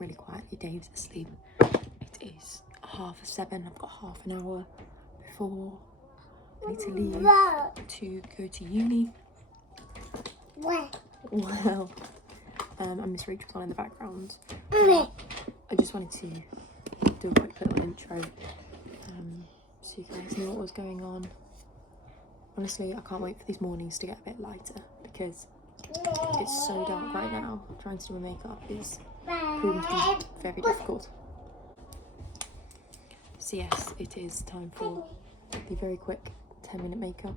really quietly. Dave's asleep. It is 7:30. I've got half an hour before I need to leave to go to uni. Well, and Miss Rachel's on in the background. I just wanted to do a quick little intro so you guys know what was going on. Honestly, I can't wait for these mornings to get a bit lighter because it's so dark right now. Trying to do my makeup is proving to be very difficult. So yes, it is time for the very quick 10-minute makeup.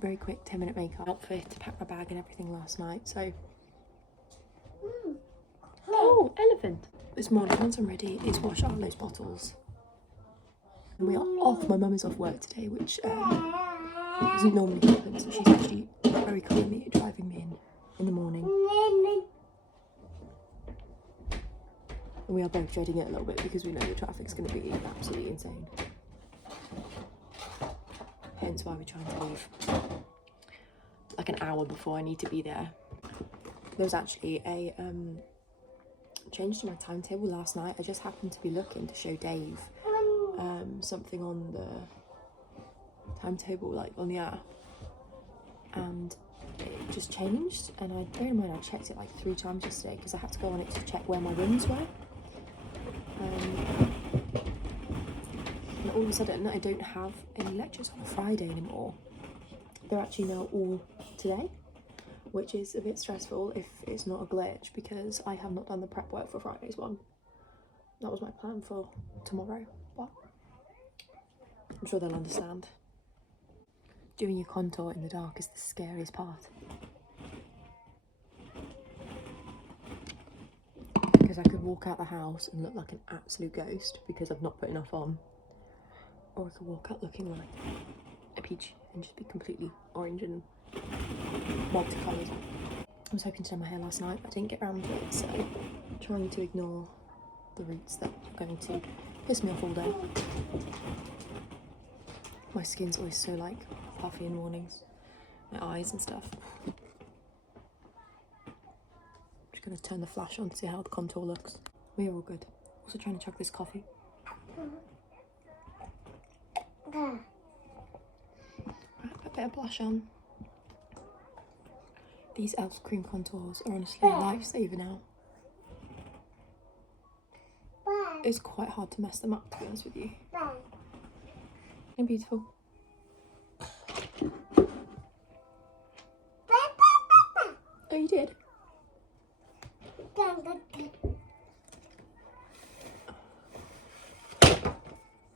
Very quick 10-minute makeup outfit, pack my bag and everything last night, so oh, elephant. This morning, once I'm ready, is wash out those bottles. And we are off. My mum is off work today, which doesn't normally happen, so she's actually very kindly driving me in the morning. And we are both dreading it a little bit because we know the traffic's going to be absolutely insane. Hence why we're trying to leave like an hour before I need to be there. There was actually a change to my timetable last night. I just happened to be looking to show Dave something on the timetable, like on the app, and it just changed. And I bear in mind I checked it like 3 times yesterday because I had to go on it to check where my runs were. And all of a sudden I don't have any lectures on a Friday anymore. They're actually now all today, which is a bit stressful if it's not a glitch because I have not done the prep work for Friday's one. That was my plan for tomorrow, but I'm sure they'll understand. Doing your contour in the dark is the scariest part. Because I could walk out the house and look like an absolute ghost because I've not put enough on. Or I could walk out looking like a peach and just be completely orange and multicolored. I was hoping to do my hair last night, but I didn't get around to it, so I'm trying to ignore the roots that are going to piss me off all day. My skin's always so like puffy in mornings, my eyes and stuff. Just gonna turn the flash on to see how the contour looks. We're all good. Also trying to chug this coffee. Right, a bit of blush on. These e.l.f. cream contours are honestly a lifesaver now. It's quite hard to mess them up, to be honest with you. And beautiful. Oh, you did?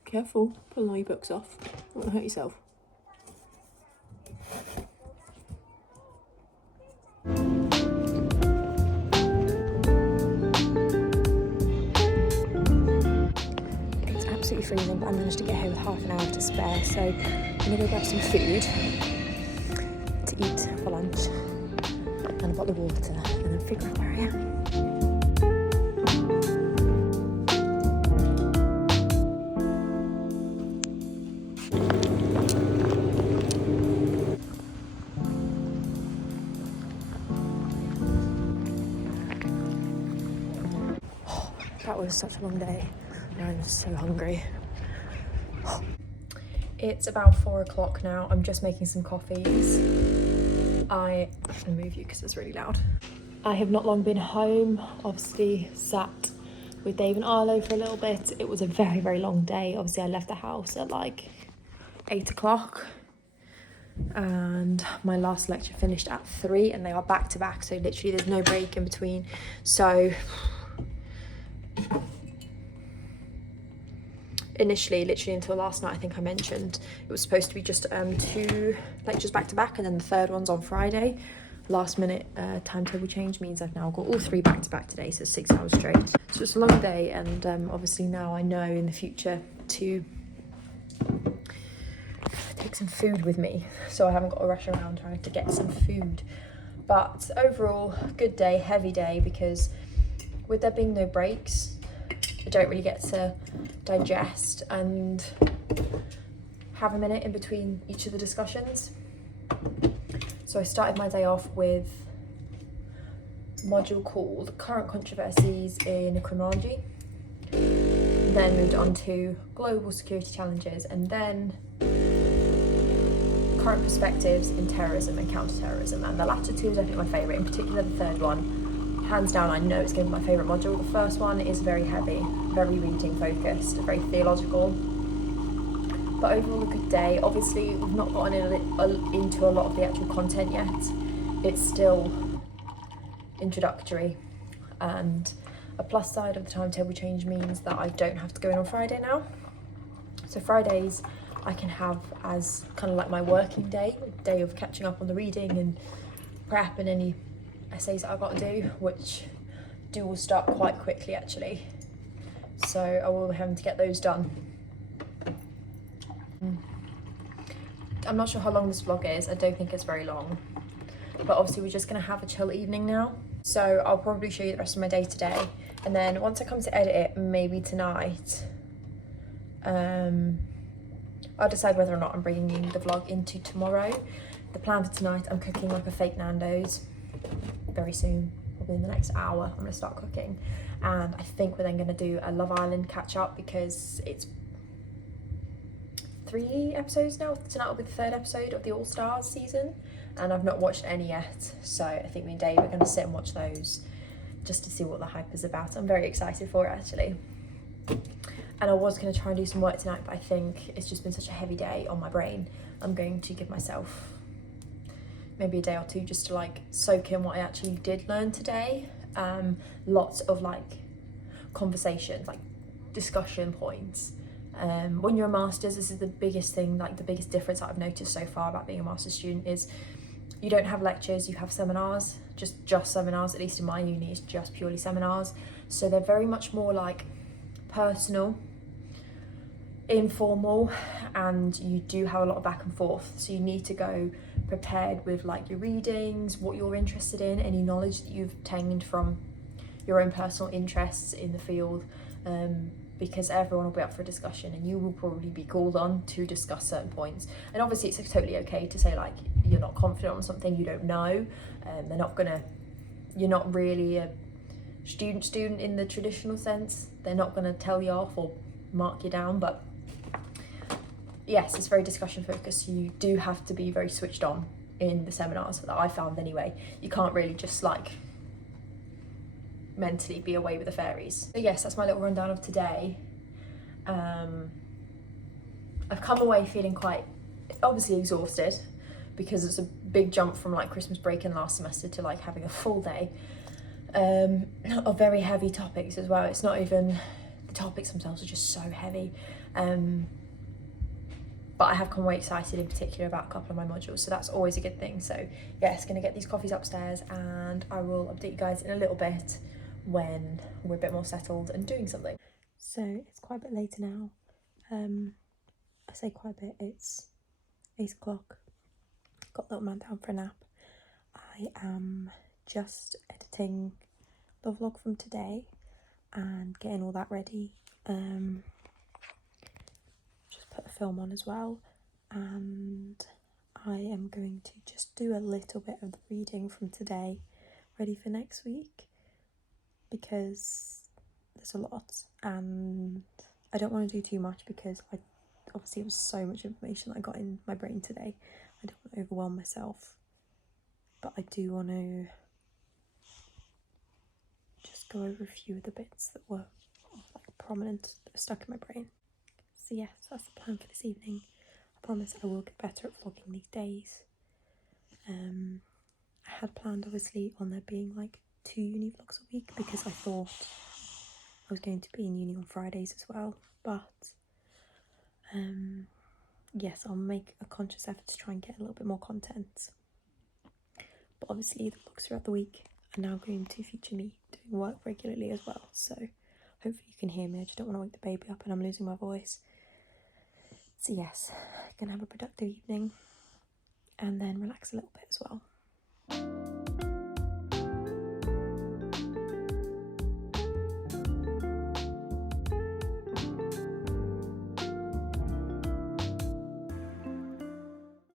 Careful, pulling all your books off. You won't hurt yourself. It's absolutely freezing, but I managed to get here with half an hour to spare, so I'm gonna go grab some food to eat for lunch and a bottle of water and then figure out where I am. That was such a long day and I'm so hungry. It's about 4 o'clock now. I'm just making some coffees. I'm gonna move you because it's really loud. I have not long been home. Obviously sat with Dave and Arlo for a little bit. It was a very, very long day. Obviously I left the house at like 8 o'clock and my last lecture finished at 3 and they are back to back. So literally there's no break in between. So initially, literally until last night, I think I mentioned, it was supposed to be just 2 lectures back to back and then the third one's on Friday. Last minute timetable change means I've now got all 3 back to back today, so 6 hours straight. So it's a long day and obviously now I know in the future to take some food with me, so I haven't got to rush around trying to get some food. But overall, good day, heavy day, because with there being no breaks, I don't really get to digest and have a minute in between each of the discussions. So I started my day off with module called Current Controversies in Criminology, then moved on to Global Security Challenges, and then Current Perspectives in Terrorism and Counter-Terrorism. And the latter two is, I think, my favourite, in particular the third one. Hands down, I know it's going to be my favourite module. The first one is very heavy, very reading focused, very theological. But overall a good day. Obviously we've not gotten into a lot of the actual content yet. It's still introductory, and a plus side of the timetable change means that I don't have to go in on Friday now. So Fridays I can have as kind of like my working day, a day of catching up on the reading and prep and any essays that I've got to do, which will start quite quickly actually. So I will be having to get those done. I'm not sure how long this vlog is. I don't think it's very long, but obviously we're just gonna have a chill evening now. So I'll probably show you the rest of my day today, and then once I come to edit it, maybe tonight, I'll decide whether or not I'm bringing the vlog into tomorrow. The plan for tonight, I'm cooking like a fake Nando's very soon, probably in the next hour. I'm gonna start cooking, and I think we're then gonna do a Love Island catch up because it's 3 episodes now. Tonight will be the 3rd episode of the All Stars season, and I've not watched any yet. So I think me and Dave are going to sit and watch those just to see what the hype is about. I'm very excited for it actually. And I was going to try and do some work tonight, but I think it's just been such a heavy day on my brain. I'm going to give myself maybe a day or two just to like soak in what I actually did learn today. Lots of like conversations, like discussion points. When you're a master's, this is the biggest thing, like the biggest difference that I've noticed so far about being a master's student is you don't have lectures, you have seminars, just seminars. At least in my uni, it's just purely seminars. So they're very much more like personal, informal, and you do have a lot of back and forth. So you need to go prepared with like your readings, what you're interested in, any knowledge that you've obtained from your own personal interests in the field. Because everyone will be up for a discussion and you will probably be called on to discuss certain points. And obviously it's totally okay to say like you're not confident on something, you don't know. You're not really a student in the traditional sense. They're not gonna tell you off or mark you down, but yes, it's very discussion focused. You do have to be very switched on in the seminars that I found anyway. You can't really just like mentally be away with the fairies. So yes, that's my little rundown of today. I've come away feeling quite obviously exhausted because it's a big jump from like Christmas break and last semester to like having a full day of very heavy topics as well. It's not even, the topics themselves are just so heavy. But I have come away excited in particular about a couple of my modules, so that's always a good thing. So yes, gonna get these coffees upstairs and I will update you guys in a little bit when we're a bit more settled and doing something. So it's quite a bit later now. I say quite a bit, it's 8 o'clock. Got little man down for a nap. I am just editing the vlog from today and getting all that ready. Just put the film on as well, and I am going to just do a little bit of the reading from today ready for next week, because there's a lot and I don't want to do too much because obviously it was so much information that I got in my brain today. I don't want to overwhelm myself, but I do want to just go over a few of the bits that were like prominent, that were stuck in my brain. So yes, that's the plan for this evening. I promise I will get better at vlogging these days. I had planned obviously on there being like 2 uni vlogs a week because I thought I was going to be in uni on Fridays as well, but yes, I'll make a conscious effort to try and get a little bit more content. But obviously the vlogs throughout the week are now going to feature me doing work regularly as well, so hopefully you can hear me. I just don't want to wake the baby up and I'm losing my voice. So yes, gonna have a productive evening and then relax a little bit as well.